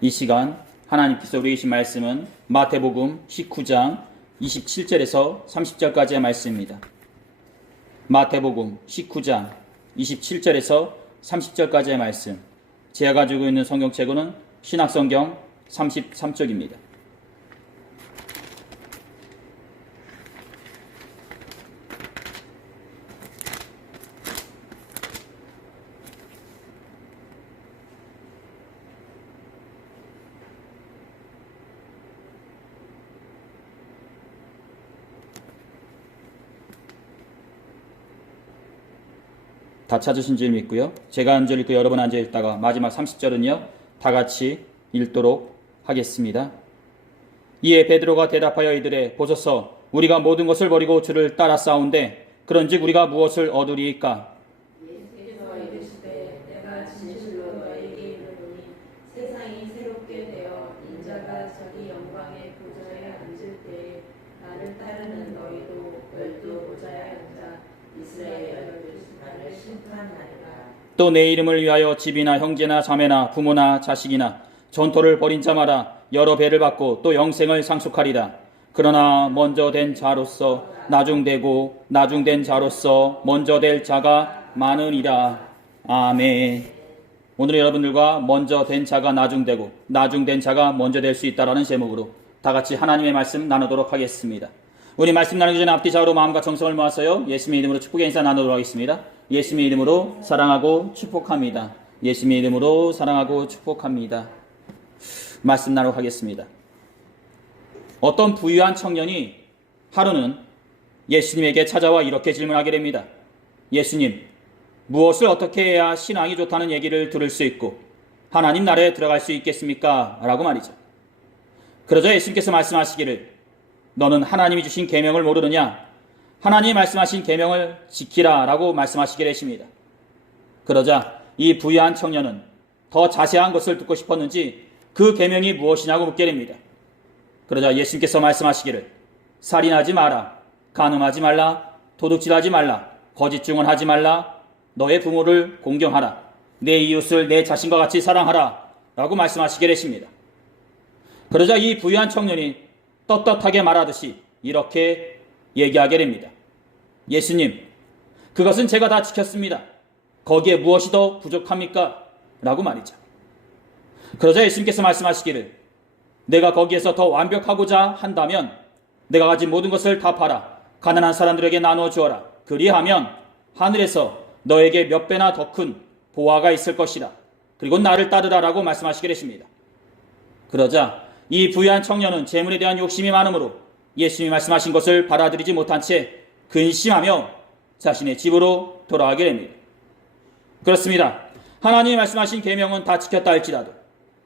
이 시간 하나님께서 우리에게 주신 말씀은 마태복음 19장 27절에서 30절까지의 말씀입니다. 마태복음 19장 27절에서 30절까지의 말씀. 제가 가지고 있는 성경책은 신약성경 33쪽입니다. 다 찾으신 줄 믿고요. 제가 한 절 읽고 여러분 한 절 읽다가 마지막 30절은요. 다 같이 읽도록 하겠습니다. 이에 베드로가 대답하여 이르되 보소서 우리가 모든 것을 버리고 주를 따라 싸운데 그런즉 우리가 무엇을 얻으리이까? 예수께서 이르시되 내가 진실로 너희에게 이르노니 세상이 새롭게 되어 인자가 자기 영광의 보좌에 앉을 때에 나를 따르는 너희도 별도 보좌에 앉아 이스라엘 나를 심판하리라. 또 내 이름을 위하여 집이나 형제나 자매나 부모나 자식이나 전토를 벌인 자마다 여러 배를 받고 또 영생을 상속하리라. 그러나 먼저 된 자로서 나중되고 나중된 자로서 먼저 될 자가 많으리라. 아멘. 오늘 여러분들과 먼저 된 자가 나중되고 나중된 자가 먼저 될 수 있다라는 제목으로 다 같이 하나님의 말씀 나누도록 하겠습니다. 우리 말씀 나누기 전에 앞뒤 좌우로 마음과 정성을 모아서요. 예수님의 이름으로 축복의 인사 나누도록 하겠습니다. 예수님의 이름으로 사랑하고 축복합니다. 예수님의 이름으로 사랑하고 축복합니다. 말씀 나누도록 하겠습니다. 어떤 부유한 청년이 하루는 예수님에게 찾아와 이렇게 질문하게 됩니다. 예수님, 무엇을 어떻게 해야 신앙이 좋다는 얘기를 들을 수 있고 하나님 나라에 들어갈 수 있겠습니까? 라고 말이죠. 그러자 예수님께서 말씀하시기를 너는 하나님이 주신 계명을 모르느냐? 하나님이 말씀하신 계명을 지키라 라고 말씀하시게 되십니다. 그러자 이 부유한 청년은 더 자세한 것을 듣고 싶었는지 그 계명이 무엇이냐고 묻게 됩니다. 그러자 예수님께서 말씀하시기를 살인하지 마라, 간음하지 말라, 도둑질하지 말라, 거짓 증언하지 말라, 너의 부모를 공경하라, 내 이웃을 내 자신과 같이 사랑하라 라고 말씀하시게 되십니다. 그러자 이 부유한 청년이 떳떳하게 말하듯이 이렇게 얘기하게 됩니다. 예수님, 그것은 제가 다 지켰습니다. 거기에 무엇이 더 부족합니까? 라고 말이죠. 그러자 예수님께서 말씀하시기를 내가 거기에서 더 완벽하고자 한다면 내가 가진 모든 것을 다 팔아 가난한 사람들에게 나누어 주어라. 그리하면 하늘에서 너에게 몇 배나 더 큰 보화가 있을 것이라. 그리고 나를 따르라 라고 말씀하시게 되십니다. 그러자 이 부유한 청년은 재물에 대한 욕심이 많으므로 예수님이 말씀하신 것을 받아들이지 못한 채 근심하며 자신의 집으로 돌아가게 됩니다. 그렇습니다. 하나님이 말씀하신 계명은 다 지켰다 할지라도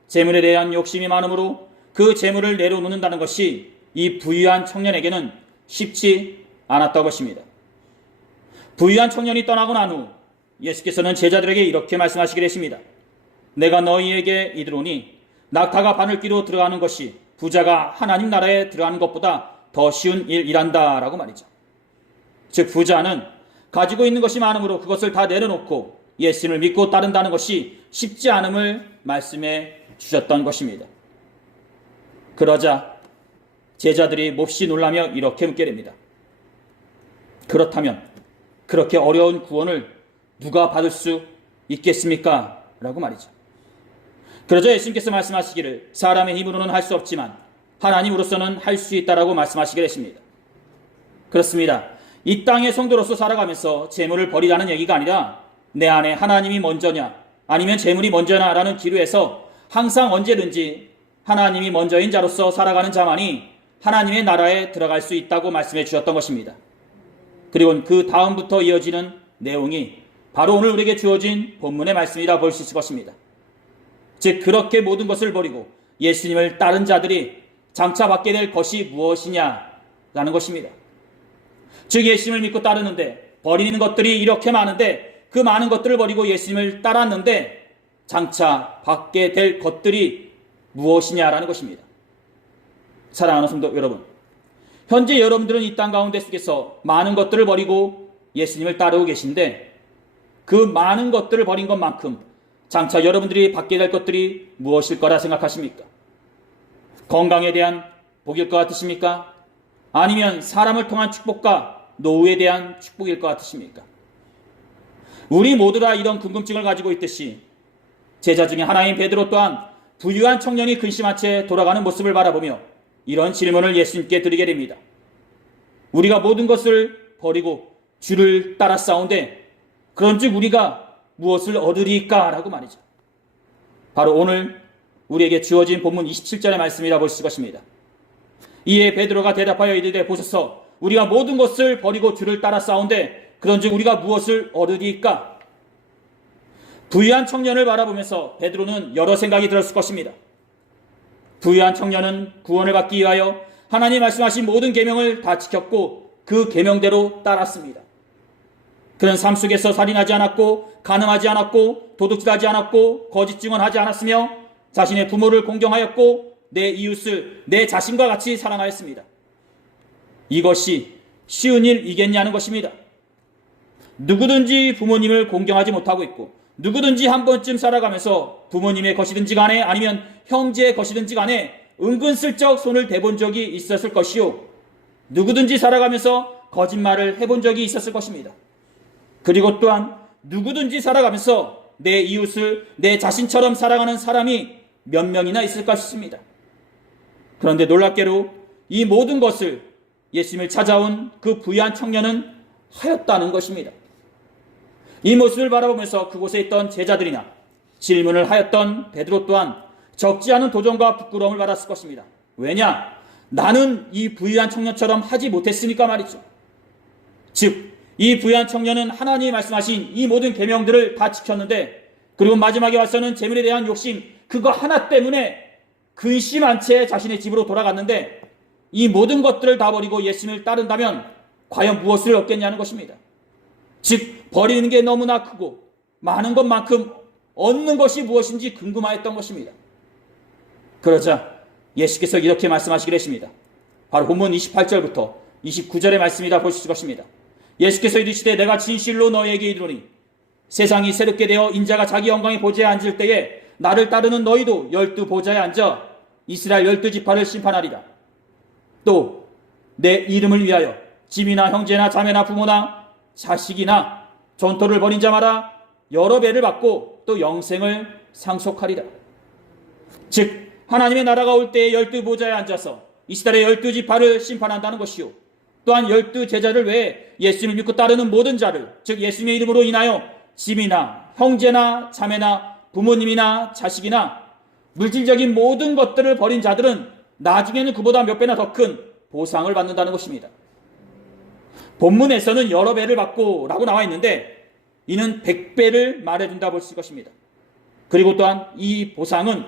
재물에 대한 욕심이 많으므로 그 재물을 내려놓는다는 것이 이 부유한 청년에게는 쉽지 않았던 것입니다. 부유한 청년이 떠나고 난 후 예수께서는 제자들에게 이렇게 말씀하시게 되십니다. 내가 너희에게 이르노니 낙타가 바늘귀로 들어가는 것이 부자가 하나님 나라에 들어가는 것보다 더 쉬운 일이란다 라고 말이죠. 즉 부자는 가지고 있는 것이 많으므로 그것을 다 내려놓고 예수님을 믿고 따른다는 것이 쉽지 않음을 말씀해 주셨던 것입니다. 그러자 제자들이 몹시 놀라며 이렇게 묻게 됩니다. 그렇다면 그렇게 어려운 구원을 누가 받을 수 있겠습니까? 라고 말이죠. 그러자 예수님께서 말씀하시기를 사람의 힘으로는 할 수 없지만 하나님으로서는 할 수 있다라고 말씀하시게 되십니다. 그렇습니다. 이 땅의 성도로서 살아가면서 재물을 버리라는 얘기가 아니라 내 안에 하나님이 먼저냐 아니면 재물이 먼저냐라는 기로에서 항상 언제든지 하나님이 먼저인 자로서 살아가는 자만이 하나님의 나라에 들어갈 수 있다고 말씀해 주셨던 것입니다. 그리고 그 다음부터 이어지는 내용이 바로 오늘 우리에게 주어진 본문의 말씀이라 볼 수 있을 것입니다. 즉 그렇게 모든 것을 버리고 예수님을 따른 자들이 장차 받게 될 것이 무엇이냐라는 것입니다. 즉 예수님을 믿고 따르는데 버리는 것들이 이렇게 많은데 그 많은 것들을 버리고 예수님을 따랐는데 장차 받게 될 것들이 무엇이냐라는 것입니다. 사랑하는 성도 여러분, 현재 여러분들은 이 땅 가운데 속에서 많은 것들을 버리고 예수님을 따르고 계신데 그 많은 것들을 버린 것만큼 장차 여러분들이 받게 될 것들이 무엇일 거라 생각하십니까? 건강에 대한 복일 것 같으십니까? 아니면 사람을 통한 축복과 노후에 대한 축복일 것 같으십니까? 우리 모두 다 이런 궁금증을 가지고 있듯이 제자 중에 하나인 베드로 또한 부유한 청년이 근심한 채 돌아가는 모습을 바라보며 이런 질문을 예수님께 드리게 됩니다. 우리가 모든 것을 버리고 주를 따라 싸운데 그런즉 우리가 무엇을 얻으리까? 라고 말이죠. 바로 오늘 우리에게 주어진 본문 27절의 말씀이라 볼 수 것입니다. 이에 베드로가 대답하여 이르되 보소서 우리가 모든 것을 버리고 주를 따라 싸운데 그런즉 우리가 무엇을 얻으리까? 부유한 청년을 바라보면서 베드로는 여러 생각이 들었을 것입니다. 부유한 청년은 구원을 받기 위하여 하나님 말씀하신 모든 계명을 다 지켰고 그 계명대로 따랐습니다. 그는 삶 속에서 살인하지 않았고 간음하지 않았고 도둑질하지 않았고 거짓 증언하지 않았으며 자신의 부모를 공경하였고 내 이웃을 내 자신과 같이 사랑하였습니다. 이것이 쉬운 일이겠냐는 것입니다. 누구든지 부모님을 공경하지 못하고 있고 누구든지 한 번쯤 살아가면서 부모님의 것이든지 간에 아니면 형제의 것이든지 간에 은근슬쩍 손을 대본 적이 있었을 것이요 누구든지 살아가면서 거짓말을 해본 적이 있었을 것입니다. 그리고 또한 누구든지 살아가면서 내 이웃을 내 자신처럼 사랑하는 사람이 몇 명이나 있을까 싶습니다. 그런데 놀랍게도 이 모든 것을 예수님을 찾아온 그 부유한 청년은 하였다는 것입니다. 이 모습을 바라보면서 그곳에 있던 제자들이나 질문을 하였던 베드로 또한 적지 않은 도전과 부끄러움을 받았을 것입니다. 왜냐? 나는 이 부유한 청년처럼 하지 못했으니까 말이죠. 즉 이 부유한 청년은 하나님이 말씀하신 이 모든 계명들을 다 지켰는데 그리고 마지막에 와서는 재물에 대한 욕심 그거 하나 때문에 근심한 채 자신의 집으로 돌아갔는데 이 모든 것들을 다 버리고 예수님을 따른다면 과연 무엇을 얻겠냐는 것입니다. 즉 버리는 게 너무나 크고 많은 것만큼 얻는 것이 무엇인지 궁금하였던 것입니다. 그러자 예수께서 이렇게 말씀하시기로 했습니다. 바로 본문 28절부터 29절의 말씀이다 보실 것입니다. 예수께서 이르시되 내가 진실로 너희에게 이르노니 세상이 새롭게 되어 인자가 자기 영광의 보좌에 앉을 때에 나를 따르는 너희도 12 보좌에 앉아 이스라엘 12지파를 심판하리라. 또 내 이름을 위하여 집이나 형제나 자매나 부모나 자식이나 전토를 벌인 자마다 여러 배를 받고 또 영생을 상속하리라. 즉 하나님의 나라가 올 때에 12 보좌에 앉아서 이스라엘의 12지파를 심판한다는 것이요 또한 12 제자를 외에 예수님을 믿고 따르는 모든 자를 즉 예수님의 이름으로 인하여 집이나 형제나 자매나 부모님이나 자식이나 물질적인 모든 것들을 버린 자들은 나중에는 그보다 몇 배나 더 큰 보상을 받는다는 것입니다. 본문에서는 여러 배를 받고 라고 나와 있는데 이는 100배를 말해준다 볼 수 있을 것입니다. 그리고 또한 이 보상은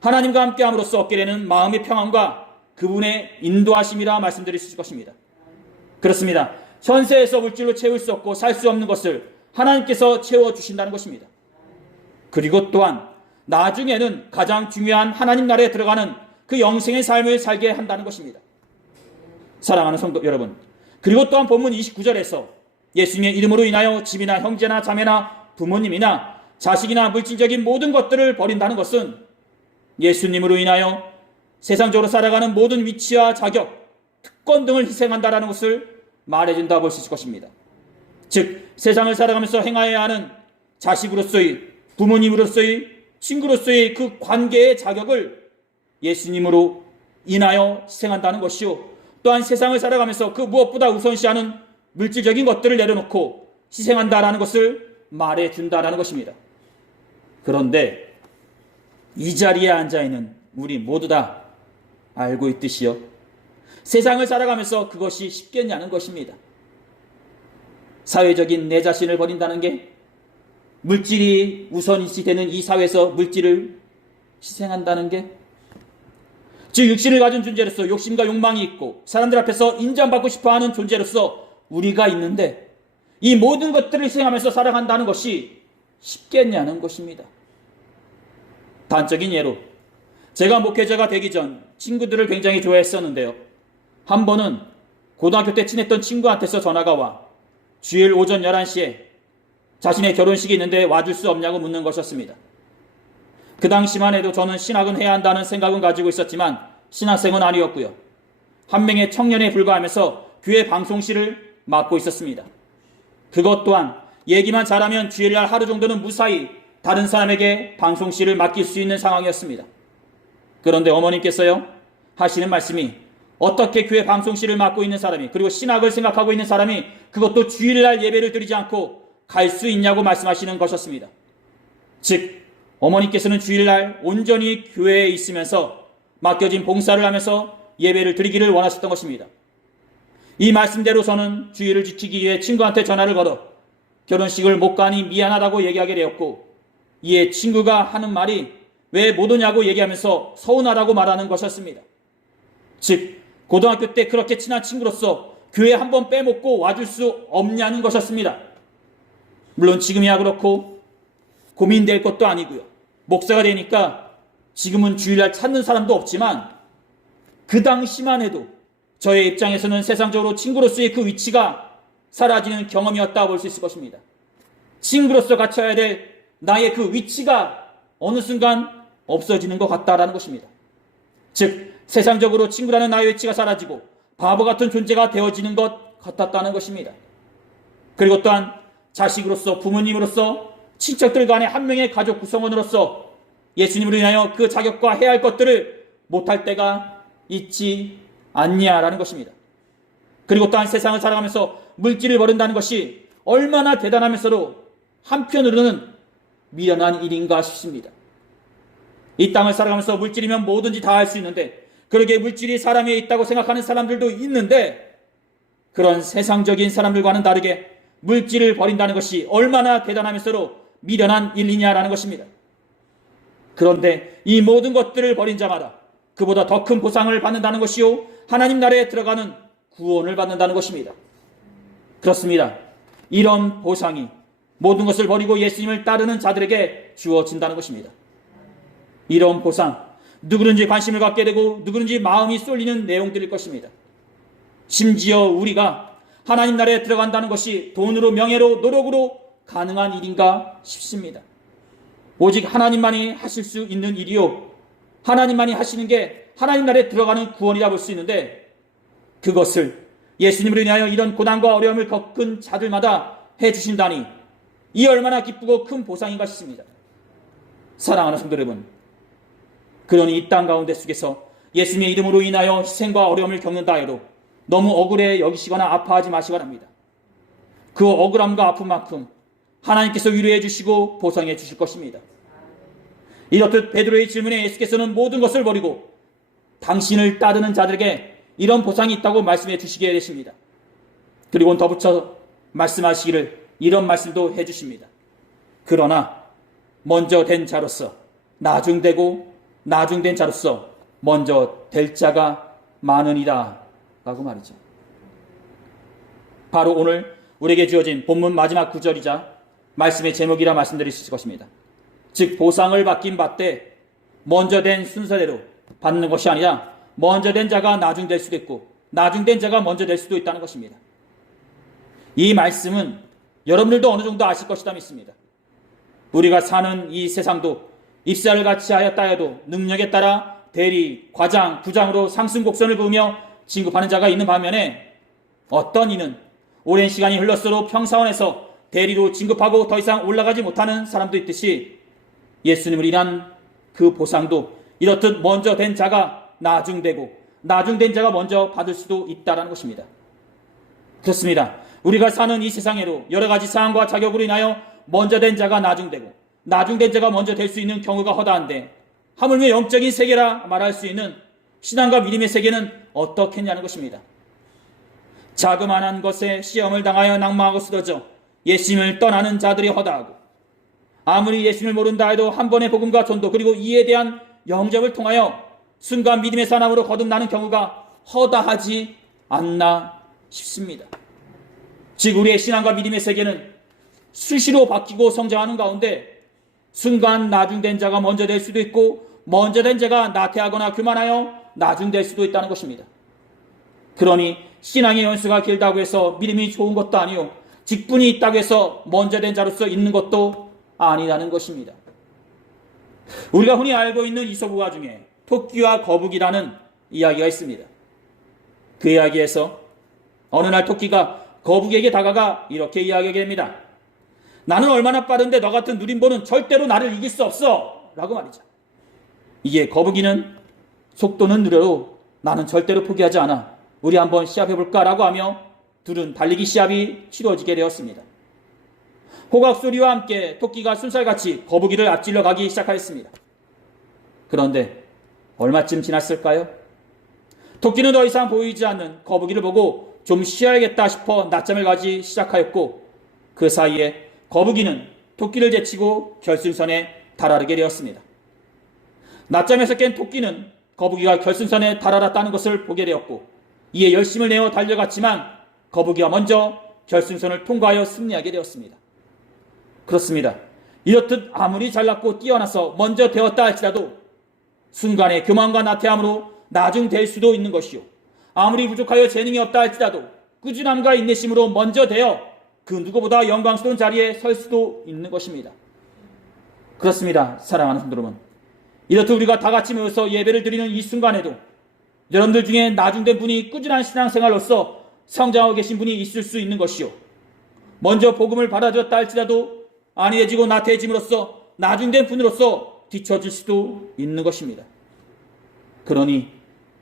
하나님과 함께함으로써 얻게 되는 마음의 평안과 그분의 인도하심이라 말씀드릴 수 있을 것입니다. 그렇습니다. 현세에서 물질로 채울 수 없고 살 수 없는 것을 하나님께서 채워주신다는 것입니다. 그리고 또한 나중에는 가장 중요한 하나님 나라에 들어가는 그 영생의 삶을 살게 한다는 것입니다. 사랑하는 성도 여러분, 그리고 또한 본문 29절에서 예수님의 이름으로 인하여 집이나 형제나 자매나 부모님이나 자식이나 물질적인 모든 것들을 버린다는 것은 예수님으로 인하여 세상적으로 살아가는 모든 위치와 자격, 특권 등을 희생한다라는 것을 말해준다 볼 수 있을 것입니다. 즉 세상을 살아가면서 행하여야 하는 자식으로서의, 부모님으로서의, 친구로서의 그 관계의 자격을 예수님으로 인하여 희생한다는 것이요 또한 세상을 살아가면서 그 무엇보다 우선시하는 물질적인 것들을 내려놓고 희생한다라는 것을 말해준다라는 것입니다. 그런데 이 자리에 앉아있는 우리 모두 다 알고 있듯이요 세상을 살아가면서 그것이 쉽겠냐는 것입니다. 사회적인 내 자신을 버린다는 게 물질이 우선시 되는 이 사회에서 물질을 희생한다는 게 즉 육신을 가진 존재로서 욕심과 욕망이 있고 사람들 앞에서 인정받고 싶어하는 존재로서 우리가 있는데 이 모든 것들을 희생하면서 살아간다는 것이 쉽겠냐는 것입니다. 단적인 예로 제가 목회자가 되기 전 친구들을 굉장히 좋아했었는데요. 한 번은 고등학교 때 친했던 친구한테서 전화가 와 주일 오전 11시에 자신의 결혼식이 있는데 와줄 수 없냐고 묻는 것이었습니다. 그 당시만 해도 저는 신학은 해야 한다는 생각은 가지고 있었지만 신학생은 아니었고요. 한 명의 청년에 불과하면서 교회 방송실을 맡고 있었습니다. 그것 또한 얘기만 잘하면 주일날 하루 정도는 무사히 다른 사람에게 방송실을 맡길 수 있는 상황이었습니다. 그런데 어머님께서요 하시는 말씀이, 어떻게 교회 방송실을 맡고 있는 사람이, 그리고 신학을 생각하고 있는 사람이 그것도 주일날 예배를 드리지 않고 갈 수 있냐고 말씀하시는 것이었습니다. 즉 어머니께서는 주일날 온전히 교회에 있으면서 맡겨진 봉사를 하면서 예배를 드리기를 원하셨던 것입니다. 이 말씀대로 저는 주일을 지키기 위해 친구한테 전화를 걸어 결혼식을 못 가니 미안하다고 얘기하게 되었고, 이에 친구가 하는 말이 왜 못 오냐고 얘기하면서 서운하다고 말하는 것이었습니다. 즉 고등학교 때 그렇게 친한 친구로서 교회 한번 빼먹고 와줄 수 없냐는 것이었습니다. 물론 지금이야 그렇고 고민될 것도 아니고요. 목사가 되니까 지금은 주일날 찾는 사람도 없지만 그 당시만 해도 저의 입장에서는 세상적으로 친구로서의 그 위치가 사라지는 경험이었다 볼 수 있을 것입니다. 친구로서 갖춰야 될 나의 그 위치가 어느 순간 없어지는 것 같다라는 것입니다. 즉 세상적으로 친구라는 나의 위치가 사라지고 바보 같은 존재가 되어지는 것 같았다는 것입니다. 그리고 또한 자식으로서, 부모님으로서, 친척들 간의 한 명의 가족 구성원으로서 예수님으로 인하여 그 자격과 해야 할 것들을 못할 때가 있지 않냐라는 것입니다. 그리고 또한 세상을 살아가면서 물질을 버린다는 것이 얼마나 대단하면서도 한편으로는 미련한 일인가 싶습니다. 이 땅을 살아가면서 물질이면 뭐든지 다 할 수 있는데, 그러게 물질이 사람 위에 있다고 생각하는 사람들도 있는데, 그런 세상적인 사람들과는 다르게 물질을 버린다는 것이 얼마나 대단하면서도 미련한 일이냐라는 것입니다. 그런데 이 모든 것들을 버린 자마다 그보다 더 큰 보상을 받는다는 것이요, 하나님 나라에 들어가는 구원을 받는다는 것입니다. 그렇습니다. 이런 보상이 모든 것을 버리고 예수님을 따르는 자들에게 주어진다는 것입니다. 이런 보상, 누구든지 관심을 갖게 되고 누구든지 마음이 쏠리는 내용들일 것입니다. 심지어 우리가 하나님 나라에 들어간다는 것이 돈으로, 명예로, 노력으로 가능한 일인가 싶습니다. 오직 하나님만이 하실 수 있는 일이요, 하나님만이 하시는 게 하나님 나라에 들어가는 구원이라 볼 수 있는데, 그것을 예수님으로 인하여 이런 고난과 어려움을 겪은 자들마다 해주신다니 이 얼마나 기쁘고 큰 보상인가 싶습니다. 사랑하는 성도 여러분, 그러니 이 땅 가운데 속에서 예수님의 이름으로 인하여 희생과 어려움을 겪는다 해도 너무 억울해 여기시거나 아파하지 마시기 바랍니다. 그 억울함과 아픔만큼 하나님께서 위로해 주시고 보상해 주실 것입니다. 이렇듯 베드로의 질문에 예수께서는 모든 것을 버리고 당신을 따르는 자들에게 이런 보상이 있다고 말씀해 주시게 되십니다. 그리고 덧붙여 말씀하시기를 이런 말씀도 해 주십니다. 그러나 먼저 된 자로서 나중되고 나중된 자로서 먼저 될 자가 많으니라 라고 말이죠. 바로 오늘 우리에게 주어진 본문 마지막 구절이자 말씀의 제목이라 말씀드릴 수 있을 것입니다. 즉 보상을 받긴 받되 먼저 된 순서대로 받는 것이 아니라 먼저 된 자가 나중될 수도 있고 나중된 자가 먼저 될 수도 있다는 것입니다. 이 말씀은 여러분들도 어느 정도 아실 것이다 믿습니다. 우리가 사는 이 세상도 입사를 같이 하였다 해도 능력에 따라 대리, 과장, 부장으로 상승 곡선을 그으며 진급하는 자가 있는 반면에 어떤 이는 오랜 시간이 흘렀어도 평사원에서 대리로 진급하고 더 이상 올라가지 못하는 사람도 있듯이 예수님을 인한 그 보상도 이렇듯 먼저 된 자가 나중되고 나중된 자가 먼저 받을 수도 있다는 것입니다. 그렇습니다. 우리가 사는 이 세상에도 여러 가지 상황과 자격으로 인하여 먼저 된 자가 나중되고 나중된 자가 먼저 될 수 있는 경우가 허다한데, 하물며 영적인 세계라 말할 수 있는 신앙과 믿음의 세계는 어떻겠냐는 것입니다. 자그마한 것에 시험을 당하여 낭망하고 쓰러져 예수님을 떠나는 자들이 허다하고, 아무리 예수님을 모른다 해도 한 번의 복음과 전도 그리고 이에 대한 영접을 통하여 순간 믿음의 사람으로 거듭나는 경우가 허다하지 않나 싶습니다. 즉 우리의 신앙과 믿음의 세계는 수시로 바뀌고 성장하는 가운데 순간 나중된 자가 먼저 될 수도 있고 먼저 된 자가 나태하거나 교만하여 나중될 수도 있다는 것입니다. 그러니 신앙의 연수가 길다고 해서 믿음이 좋은 것도 아니요, 직분이 있다고 해서 먼저 된 자로서 있는 것도 아니라는 것입니다. 우리가 흔히 알고 있는 이솝우화 중에 토끼와 거북이라는 이야기가 있습니다. 그 이야기에서 어느 날 토끼가 거북이에게 다가가 이렇게 이야기하게 됩니다. 나는 얼마나 빠른데 너 같은 누림보는 절대로 나를 이길 수 없어 라고 말이죠. 이게 거북이는 속도는 느려도 나는 절대로 포기하지 않아. 우리 한번 시합해볼까 라고 하며 둘은 달리기 시합이 치러지게 되었습니다. 호각소리와 함께 토끼가 순살같이 거북이를 앞질러 가기 시작하였습니다. 그런데 얼마쯤 지났을까요? 토끼는 더 이상 보이지 않는 거북이를 보고 좀 쉬어야겠다 싶어 낮잠을 가지 시작하였고, 그 사이에 거북이는 토끼를 제치고 결승선에 달아르게 되었습니다. 낮잠에서 깬 토끼는 거북이가 결승선에 달아났다는 것을 보게 되었고, 이에 열심을 내어 달려갔지만 거북이가 먼저 결승선을 통과하여 승리하게 되었습니다. 그렇습니다. 이렇듯 아무리 잘났고 뛰어나서 먼저 되었다 할지라도 순간의 교만과 나태함으로 나중될 수도 있는 것이요, 아무리 부족하여 재능이 없다 할지라도 꾸준함과 인내심으로 먼저 되어 그 누구보다 영광스러운 자리에 설 수도 있는 것입니다. 그렇습니다. 사랑하는 성도 여러분, 이렇듯 우리가 다 같이 모여서 예배를 드리는 이 순간에도 여러분들 중에 나중된 분이 꾸준한 신앙생활로서 성장하고 계신 분이 있을 수 있는 것이요, 먼저 복음을 받아들였다 할지라도 안이해지고 나태해짐으로써 나중된 분으로서 뒤처질 수도 있는 것입니다. 그러니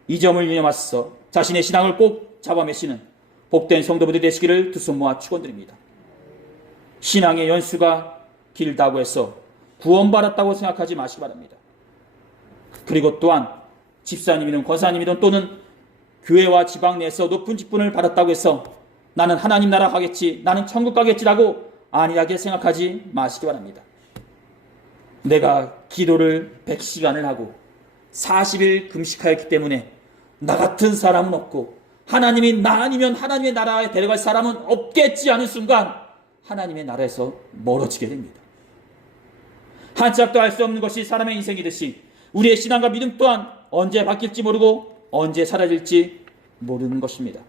이 점을 유념하셔서 자신의 신앙을 꼭 잡아매시는 복된 성도분들이 되시기를 두 손 모아 축원드립니다. 신앙의 연수가 길다고 해서 구원받았다고 생각하지 마시기 바랍니다. 그리고 또한 집사님이든 권사님이든 또는 교회와 지방 내에서 높은 직분을 받았다고 해서 나는 하나님 나라 가겠지, 나는 천국 가겠지라고 안일하게 생각하지 마시기 바랍니다. 내가 기도를 100시간을 하고 40일 금식하였기 때문에 나 같은 사람은 없고 하나님이 나 아니면 하나님의 나라에 데려갈 사람은 없겠지 하는 순간 하나님의 나라에서 멀어지게 됩니다. 한 짝도 알 수 없는 것이 사람의 인생이듯이 우리의 신앙과 믿음 또한 언제 바뀔지 모르고 언제 사라질지 모르는 것입니다.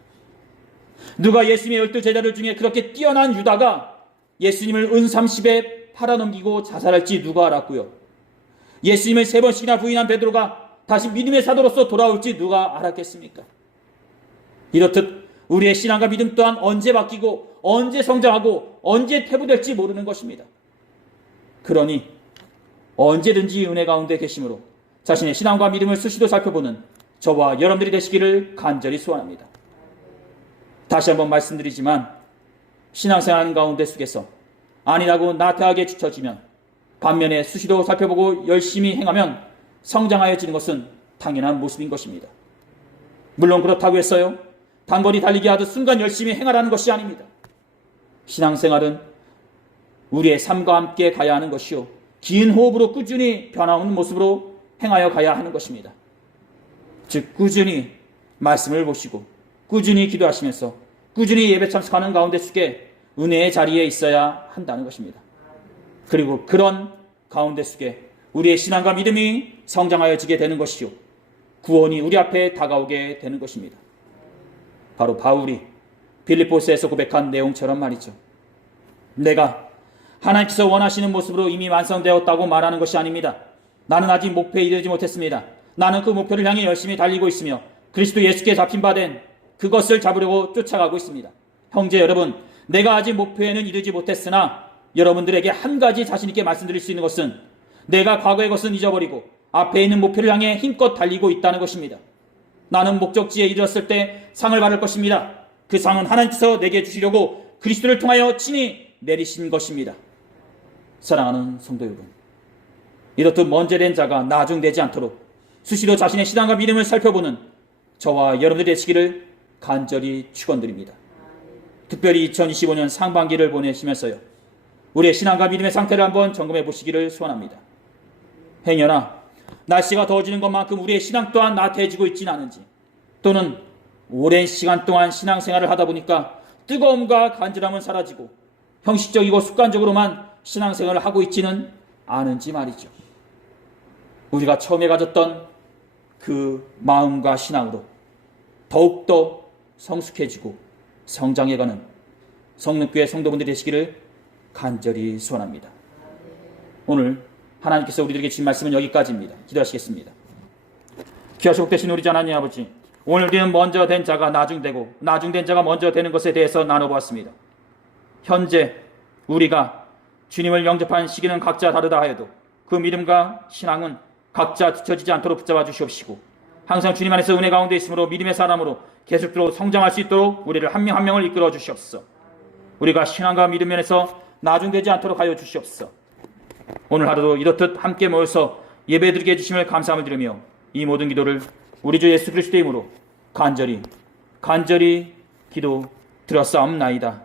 누가 예수님의 12제자들 중에 그렇게 뛰어난 유다가 예수님을 은 30에 팔아넘기고 자살할지 누가 알았고요, 예수님을 3번씩이나 부인한 베드로가 다시 믿음의 사도로서 돌아올지 누가 알았겠습니까? 이렇듯 우리의 신앙과 믿음 또한 언제 바뀌고 언제 성장하고 언제 퇴보될지 모르는 것입니다. 그러니 언제든지 은혜 가운데 계심으로 자신의 신앙과 믿음을 수시로 살펴보는 저와 여러분들이 되시기를 간절히 소원합니다. 다시 한번 말씀드리지만 신앙생활하는 가운데 속에서 아니라고 나태하게 뒤처지면 반면에 수시로 살펴보고 열심히 행하면 성장하여지는 것은 당연한 모습인 것입니다. 물론 그렇다고 해서요, 단거리 달리기 하듯 순간 열심히 행하라는 것이 아닙니다. 신앙생활은 우리의 삶과 함께 가야 하는 것이요, 긴 호흡으로 꾸준히 변화없는 모습으로 행하여 가야 하는 것입니다. 즉 꾸준히 말씀을 보시고 꾸준히 기도하시면서 꾸준히 예배 참석하는 가운데 속에 은혜의 자리에 있어야 한다는 것입니다. 그리고 그런 가운데 속에 우리의 신앙과 믿음이 성장하여지게 되는 것이요, 구원이 우리 앞에 다가오게 되는 것입니다. 바로 바울이 빌립보서에서 고백한 내용처럼 말이죠. 내가 하나님께서 원하시는 모습으로 이미 완성되었다고 말하는 것이 아닙니다. 나는 아직 목표에 이르지 못했습니다. 나는 그 목표를 향해 열심히 달리고 있으며 그리스도 예수께 잡힌 바 된 그것을 잡으려고 쫓아가고 있습니다. 형제 여러분, 내가 아직 목표에는 이르지 못했으나 여러분들에게 한 가지 자신 있게 말씀드릴 수 있는 것은 내가 과거의 것은 잊어버리고 앞에 있는 목표를 향해 힘껏 달리고 있다는 것입니다. 나는 목적지에 이르렀을 때 상을 받을 것입니다. 그 상은 하나님께서 내게 주시려고 그리스도를 통하여 친히 내리신 것입니다. 사랑하는 성도 여러분, 이렇듯 먼저된 자가 나중되지 않도록 수시로 자신의 신앙과 믿음을 살펴보는 저와 여러분들이 되시기를 간절히 축원드립니다. 특별히 2025년 상반기를 보내시면서요, 우리의 신앙과 믿음의 상태를 한번 점검해 보시기를 소원합니다. 행여나 날씨가 더워지는 것만큼 우리의 신앙 또한 나태해지고 있지는 않은지, 또는 오랜 시간 동안 신앙생활을 하다 보니까 뜨거움과 간절함은 사라지고 형식적이고 습관적으로만 신앙생활을 하고 있지는 않은지 말이죠. 우리가 처음에 가졌던 그 마음과 신앙으로 더욱더 성숙해지고 성장해가는 성능교회 성도분들이 되시기를 간절히 소원합니다. 오늘 하나님께서 우리들에게 주신 말씀은 여기까지입니다. 기도하시겠습니다. 귀하시고 복되신 우리 하나님 아버지, 오늘 우리는 먼저 된 자가 나중되고 나중된 자가 먼저 되는 것에 대해서 나눠보았습니다. 현재 우리가 주님을 영접한 시기는 각자 다르다 하여도 그 믿음과 신앙은 각자 뒤처지지 않도록 붙잡아 주시옵시고, 항상 주님 안에서 은혜 가운데 있으므로 믿음의 사람으로 계속적으로 성장할 수 있도록 우리를 한 명 한 명을 이끌어 주시옵소서. 우리가 신앙과 믿음 면에서 나중되지 않도록 하여 주시옵소서. 오늘 하루도 이렇듯 함께 모여서 예배드리게 해주심을 감사함을 드리며 이 모든 기도를 우리 주 예수 그리스도의 이름으로 간절히 기도 드렸사옵나이다.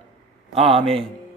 아멘.